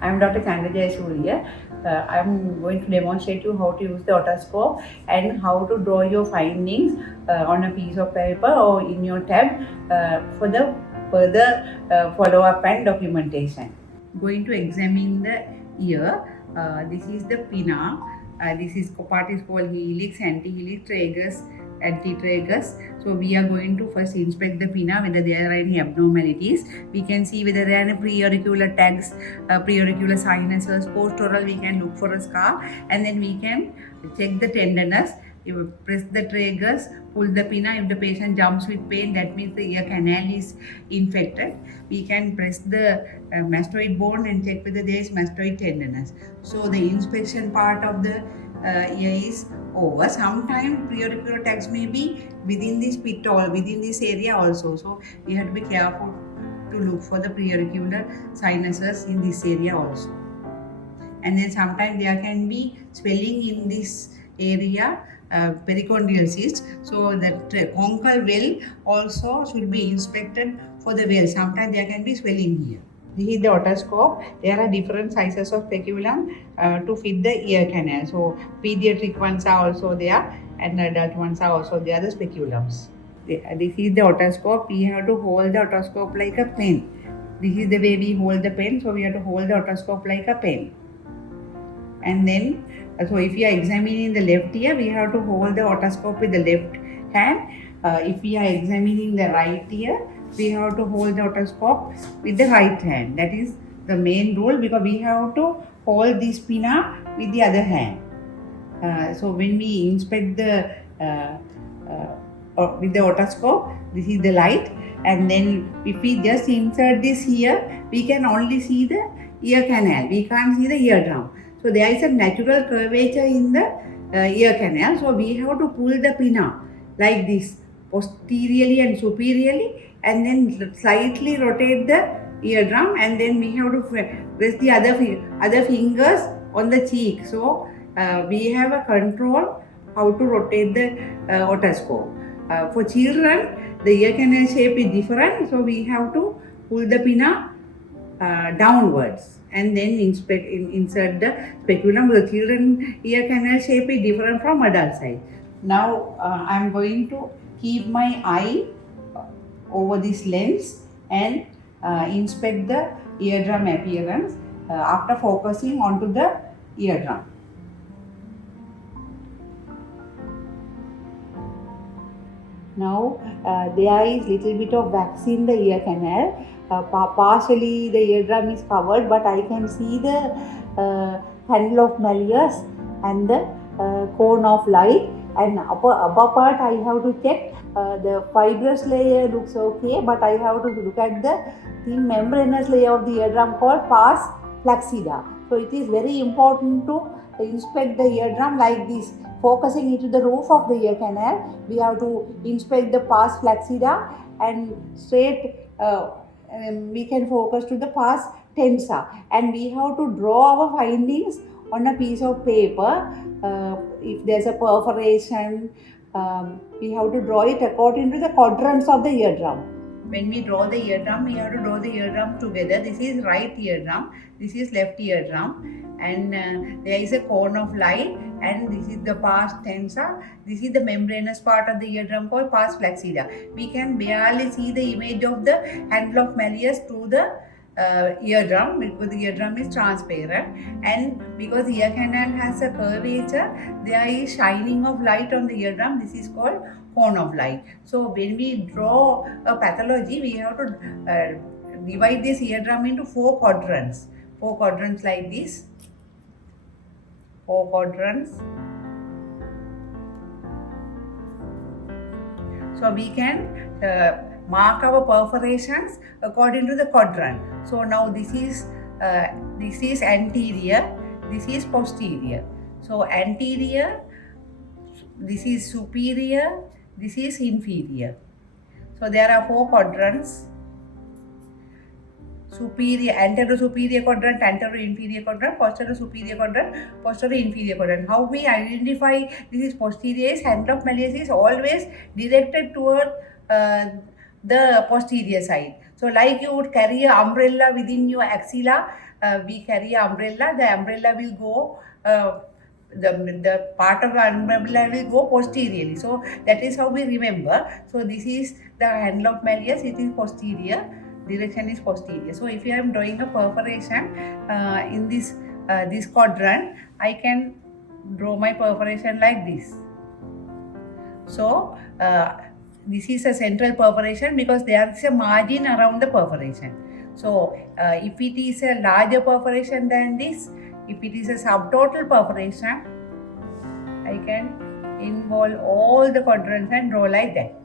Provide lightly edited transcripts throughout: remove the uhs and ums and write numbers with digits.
I'm Dr. Chandra Jayasuriya. I'm going to demonstrate you how to use the otoscope and how to draw your findings on a piece of paper or in your tab for the further follow-up and documentation. Going to examine the ear. This is the pinna. This is part is called helix, antihelix, tragus, antitragus. So we are going to first inspect the pinna whether there are any abnormalities. We can see whether there are any preauricular tags, preauricular sinuses, post-oral. We can look for a scar, and then we can check the tenderness. You press the tragus, pull the pinna. If the patient jumps with pain, that means the ear canal is infected. We can press the mastoid bone and check whether there is mastoid tenderness. So the inspection part of the ear is over. Sometimes preauricular tags may be within this pit or within this area also. So we have to be careful to look for the preauricular sinuses in this area also. And then sometimes there can be swelling in this area, pericordial cyst. So that conchal well also should be inspected for the well. Sometimes there can be swelling here. This is the otoscope. There are different sizes of speculum to fit the ear canal. So pediatric ones are also there and adult ones are also there, the speculums. This is the otoscope. We have to hold the otoscope like a pen. This is the way we hold the pen. So we have to hold the otoscope like a pen. And then, so if we are examining the left ear, we have to hold the otoscope with the left hand. If we are examining the right ear, we have to hold the otoscope with the right hand. That is the main rule, because we have to hold this pinna with the other hand. So when we inspect the with the otoscope, this is the light, and then if we just insert this here, we can only see the ear canal. We can't see the eardrum. So there is a natural curvature in the ear canal. So we have to pull the pinna like this, posteriorly and superiorly, and then slightly rotate the eardrum, and then we have to press the other fingers on the cheek. So we have a control how to rotate the otoscope. For children, the ear canal shape is different, so we have to pull the pinna downwards and then insert the speculum. The children ear canal shape is different from adult side. Now I am going to keep my eye over this lens and inspect the eardrum appearance after focusing onto the eardrum. Now there is little bit of wax in the ear canal. Partially the eardrum is covered, but I can see the handle of malleus and the cone of light. And upper part I have to check. The fibrous layer looks okay, but I have to look at the thin membranous layer of the eardrum called pars flaccida. So it is very important to inspect the eardrum like this, focusing into the roof of the ear canal. We have to inspect the pars flaccida, and straight we can focus to the pars tensa, and we have to draw our findings on a piece of paper. If there's a perforation, we have to draw it according to the quadrants of the eardrum. When we draw the eardrum, we have to draw the eardrum together. This is right eardrum, this is left eardrum, and there is a cone of light, and this is the pars tensa. This is the membranous part of the eardrum called pars flaccida. We can barely see the image of the handle of malleus through the eardrum, because the eardrum is transparent, and because the ear canal has a curvature, there is shining of light on the eardrum. This is called cone of light. So when we draw a pathology, we have to divide this eardrum into four quadrants like this, four quadrants. So we can mark our perforations according to the quadrant. So now this is anterior, this is posterior. So anterior, this is superior, this is inferior. So there are four quadrants: superior, anterior superior quadrant, anterior inferior quadrant, posterior superior quadrant, posterior inferior quadrant. How we identify this is posterior is handle of malleus is always directed toward the posterior side. So like you would carry an umbrella within your axilla, we carry an umbrella. The umbrella will go. The part of the umbrella will go posteriorly. So that is how we remember. So this is the handle of malleus. It is posterior. Direction is posterior. So if I am drawing a perforation in this quadrant, I can draw my perforation like this. So this is a central perforation because there is a margin around the perforation. So if it is a larger perforation than this, if it is a subtotal perforation, I can involve all the quadrants and draw like that.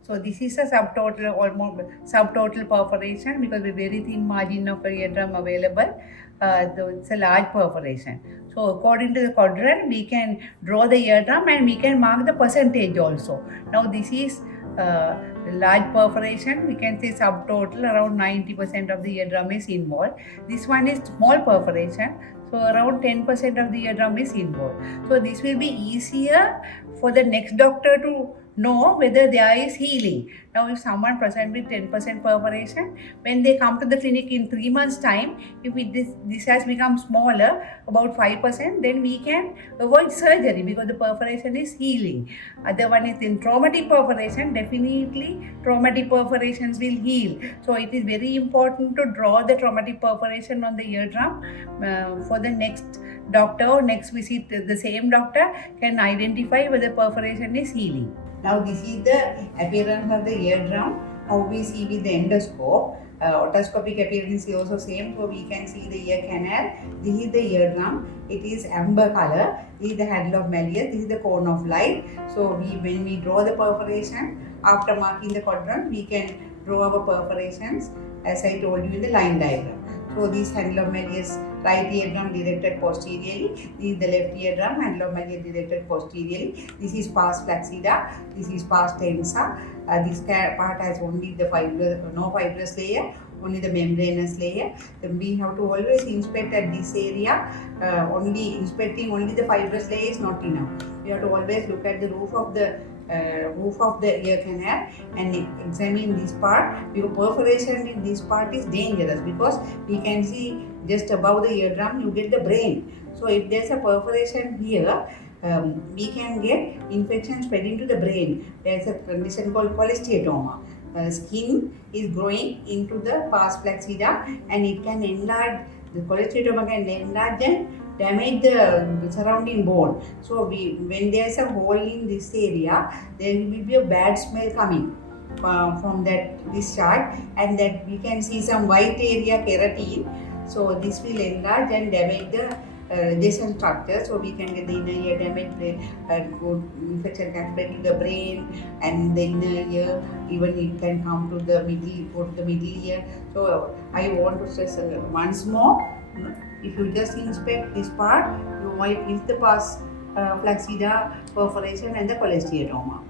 So this is a subtotal, almost subtotal perforation because with very thin margin of eardrum available. It's a large perforation. So according to the quadrant, we can draw the eardrum and we can mark the percentage also. Now this is large perforation. We can say subtotal, around 90% of the eardrum is involved. This one is small perforation. So around 10% of the eardrum is involved. So this will be easier for the next doctor to know whether there is healing. Now if someone present with 10% perforation, when they come to the clinic in 3 months time, if this has become smaller, about 5%, then we can avoid surgery because the perforation is healing. Other one is in traumatic perforation, definitely traumatic perforations will heal. So it is very important to draw the traumatic perforation on the eardrum for the next doctor or next visit. The same doctor can identify whether perforation is healing. Now this is the appearance of the eardrum, how we see with the endoscope. Otoscopic appearance is also same, so we can see the ear canal. This is the eardrum. It is amber color. This is the handle of malleus. This is the cone of light. So when we draw the perforation, after marking the quadrant, we can draw our perforations as I told you in the line diagram. So this handle of malleus, right eardrum directed posteriorly. This is the left eardrum, handle of malleus directed posteriorly. This is pars flaccida. This is pars tensa. This part has only the no fibrous layer, only the membranous layer. Then we have to always inspect at this area. Only inspecting only the fibrous layer is not enough. We have to always look at the roof of the ear canal and examine this part. Because perforation in this part is dangerous because we can see just above the eardrum you get the brain. So if there's a perforation here, we can get infection spreading to the brain. There's a condition called cholesteatoma. Skin is growing into the pars flaccida and it can enlarge. The cholesteatoma can enlarge and damage the surrounding bone. So when there's a hole in this area, there will be a bad smell coming from that discharge, and that we can see some white area keratin. So this will enlarge and damage the adjacent structure. So we can get the inner ear damage, infection can spread to the brain and the inner ear. Even it can come to the middle ear. So I want to stress once more. If you just inspect this part, you might miss the pars flaccida perforation and the cholesteatoma.